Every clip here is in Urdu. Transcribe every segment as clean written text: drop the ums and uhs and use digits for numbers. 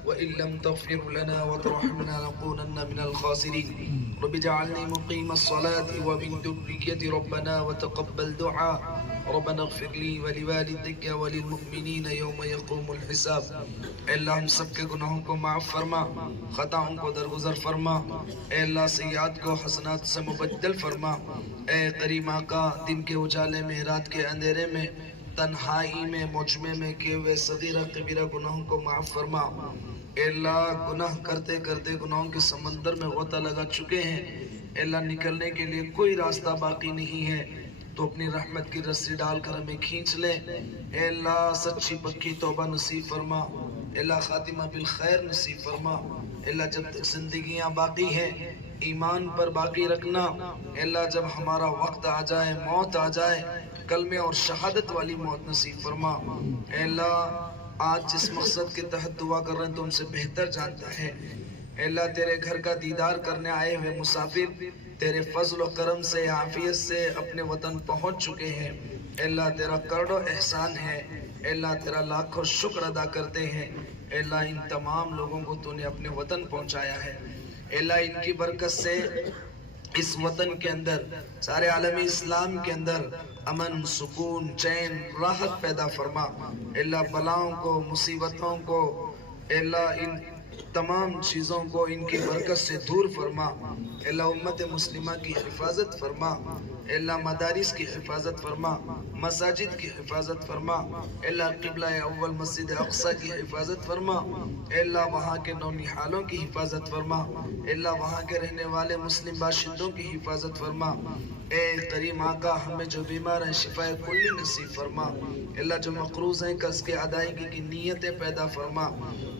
وإن لم تغفر لنا وترحمنا لنكونن من الخاسرين رب اجعلني مقيم الصلاة ومن ذريتي ربنا وتقبل دعاء ربنا اغفر لي ولوالديك وللمؤمنين يوم يقوم الحساب۔ اے اللہ ہم سب کے گناہوں کو معاف فرما، خطاؤں کو درگزر فرما، اے اللہ سیئات کو حسنات سے مبدل فرما۔ اے کریم آقا، دن کے اجالے میں، رات کے اندھیرے میں، تنہائی میں، مجمع میں کیے ہوئے صغیرہ کبیرہ گناہوں کو معاف فرما۔ اے اللہ گناہ کرتے کرتے گناہوں کے سمندر میں غوطہ لگا چکے ہیں، اے اللہ نکلنے کے لیے کوئی راستہ باقی نہیں ہے، تو اپنی رحمت کی رسی ڈال کر ہمیں کھینچ لے۔ اے اللہ سچی پکی توبہ نصیب فرما، اے اللہ خاتمہ بالخیر نصیب فرما۔ اے اللہ جب تک زندگیاں باقی ہیں ایمان پر باقی رکھنا، اے اللہ جب ہمارا وقت آ جائے، موت آ جائے، کلمے اور شہادت والی موت نصیب فرما۔ اے اللہ آج جس مقصد کے تحت دعا کر رہے ہیں تو ان سے بہتر جانتا ہے۔ اے اللہ تیرے گھر کا دیدار کرنے آئے ہوئے مسافر تیرے فضل و کرم سے، عافیت سے اپنے وطن پہنچ چکے ہیں، اے اللہ تیرا کروڑ احسان ہے، اے اللہ تیرا لاکھوں شکر ادا کرتے ہیں۔ اے اللہ ان تمام لوگوں کو تو نے اپنے وطن پہنچایا ہے، اے اللہ ان کی برکت سے اس وطن کے اندر، سارے عالم اسلام کے اندر امن، سکون، چین، راحت پیدا فرما۔ اے اللہ بلاؤں کو، مصیبتوں کو، اے اللہ ان تمام چیزوں کو ان کی برکت سے دور فرما۔ اے اللہ امت مسلمہ کی حفاظت فرما، اے اللہ مدارس کی حفاظت فرما، مساجد کی حفاظت فرما، اے اللہ قبلہ اول مسجد اقصی کی حفاظت فرما، اے اللہ وہاں کے نونہالوں کی حفاظت فرما، اے اللہ وہاں کے رہنے والے مسلم باشندوں کی حفاظت فرما۔ اے کریم آقا ہمیں جو بیمار ہیں شفائے کلی نصیب فرما، اے اللہ جو مقروض ہیں قرض کے ادائیگی کی نیتیں پیدا فرما،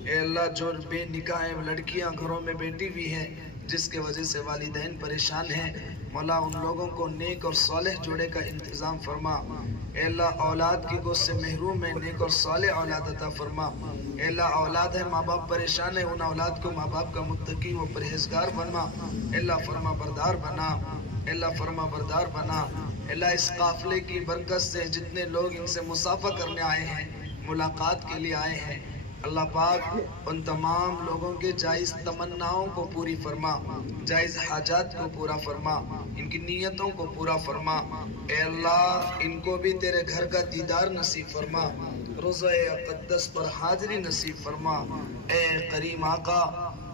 اے اللہ جو بے نکاح لڑکیاں گھروں میں بیٹھی ہوئی ہیں جس کے وجہ سے والدین پریشان ہیں، مولا ان لوگوں کو نیک اور صالح جوڑے کا انتظام فرما۔ اے اللہ اولاد کی گوشت سے محروم ہے، نیک اور صالح اولاد عطا فرما۔ اے اللہ اولاد ہے، ماں باپ پریشان ہے، ان اولاد کو ماں باپ کا متقی و پرہیزگار بنا، اے اللہ فرما بردار بنا، اے اللہ فرما بردار بنا۔ اے اللہ اس قافلے کی برکت سے جتنے لوگ ان سے مصافحہ کرنے آئے ہیں، ملاقات کے لیے آئے ہیں، اللہ پاک ان تمام لوگوں کے جائز تمناؤں کو پوری فرما، جائز حاجات کو پورا فرما، ان کی نیتوں کو پورا فرما۔ اے اللہ ان کو بھی تیرے گھر کا دیدار نصیب فرما، روضہ اقدس پر حاضری نصیب فرما۔ اے کریم آقا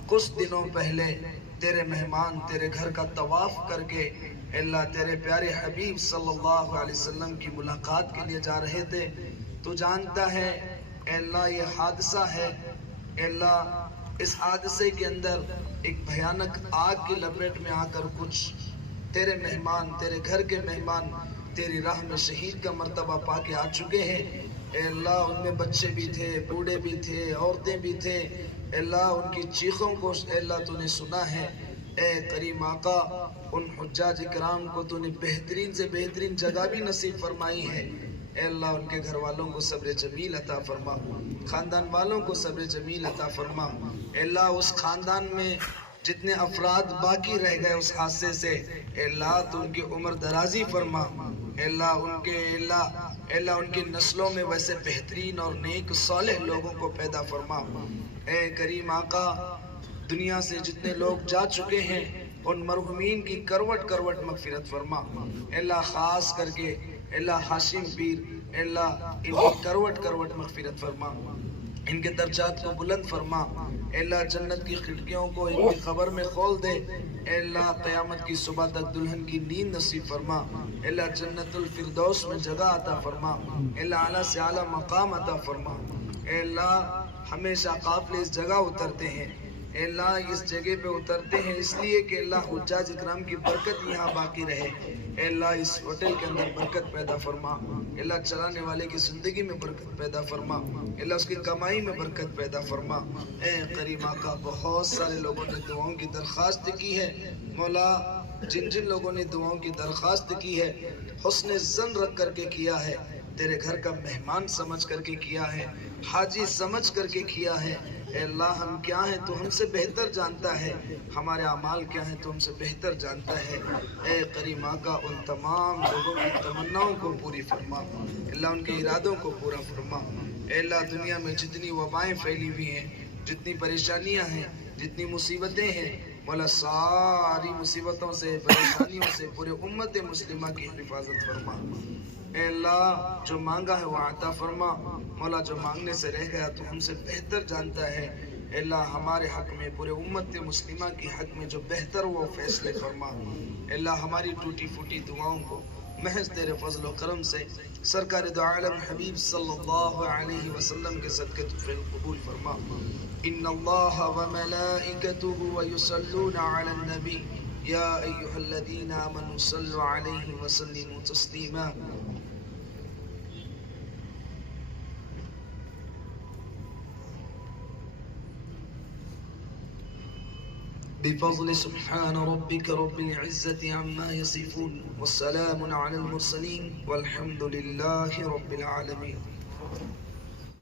کچھ دنوں پہلے تیرے مہمان تیرے گھر کا طواف کر کے اے اللہ تیرے پیارے حبیب صلی اللہ علیہ وسلم کی ملاقات کے لیے جا رہے تھے، تو جانتا ہے اے اللہ یہ حادثہ ہے، اے اللہ اس حادثے کے اندر ایک بھیانک آگ کی لپیٹ میں آ کر کچھ تیرے مہمان، تیرے گھر کے مہمان تیری راہ میں شہید کا مرتبہ پا کے آ چکے ہیں۔ اے اللہ ان میں بچے بھی تھے، بوڑھے بھی تھے، عورتیں بھی تھے، اے اللہ ان کی چیخوں کو اے اللہ تو نے سنا ہے۔ اے کریم آقا ان حجاج کرام کو تو نے بہترین سے بہترین جگہ بھی نصیب فرمائی ہے۔ اے اللہ ان کے گھر والوں کو صبر جمیل عطا فرما، خاندان والوں کو صبر جمیل عطا فرما۔ اے اللہ اس خاندان میں جتنے افراد باقی رہ گئے اس حادثے سے، اے اللہ تو ان کی عمر درازی فرما۔ اے اللہ ان کی نسلوں میں ویسے بہترین اور نیک صالح لوگوں کو پیدا فرما۔ اے کریم آقا دنیا سے جتنے لوگ جا چکے ہیں ان مرحومین کی کروٹ کروٹ مغفرت فرما۔ اے اللہ خاص کر کے اے اللہ ہاشم پیر، اے اللہ ان کی کروٹ کروٹ مغفرت فرما، ان کے درجات کو بلند فرما۔ اے اللہ جنت کی کھڑکیوں کو ان کی قبر میں کھول دے۔ اے اللہ قیامت کی صبح تک دلہن کی نیند نصیب فرما۔ اے اللہ جنت الفردوس میں جگہ عطا فرما۔ اے اللہ اعلیٰ سے اعلیٰ مقام عطا فرما۔ اے اللہ ہمیشہ قافلے اس جگہ اترتے ہیں، اے اللہ اس جگہ پہ اترتے ہیں اس لیے کہ اللہ حجاج اکرام کی برکت یہاں باقی رہے۔ اے اللہ اس ہوٹل کے اندر برکت پیدا فرما، اے اللہ چلانے والے کی زندگی میں برکت پیدا فرما، اے اللہ اس کی کمائی میں برکت پیدا فرما۔ اے کریم آقا بہت سارے لوگوں نے دعاؤں کی درخواست کی ہے، مولا جن جن لوگوں نے دعاؤں کی درخواست کی ہے حسن ظن رکھ کر کے کیا ہے، تیرے گھر کا مہمان سمجھ کر کے کیا ہے، حاجی سمجھ کر کے کیا ہے۔ اے اللہ ہم کیا ہیں تو ہم سے بہتر جانتا ہے، ہمارے اعمال کیا ہیں تو ہم سے بہتر جانتا ہے۔ اے کریم آقا ان تمام لوگوں کی تمناؤں کو پوری فرما، اللہ ان کے ارادوں کو پورا فرما۔ اے اللہ دنیا میں جتنی وبائیں پھیلی ہوئی ہیں، جتنی پریشانیاں ہیں، جتنی مصیبتیں ہیں، مولا ساری مصیبتوں سے پریشانیوں سے پورے امت مسلمہ کی حفاظت فرما۔ اے اللہ جو مانگا ہے وہ عطا فرما، مولا جو مانگنے سے رہ گیا تو ہم سے بہتر جانتا ہے۔ اے اللہ ہمارے حق میں پورے امت مسلمہ کی حق میں جو بہتر وہ فیصلے فرما۔ اے اللہ ہماری ٹوٹی پھوٹی دعاؤں کو محض تیرے فضل و کرم سے سرکار دو عالم حبیب صلی اللہ علیہ وسلم کے صدقے تو قبول فرما۔ ان اللہ وملائکتہ ویصلون علی النبی یا ایہا الذین آمنوا صلوا علیہ وسلموا تسلیما۔ بفضل سبحان ربك رب العزة عما يصفون والسلام على المرسلين والحمد لله رب العالمين۔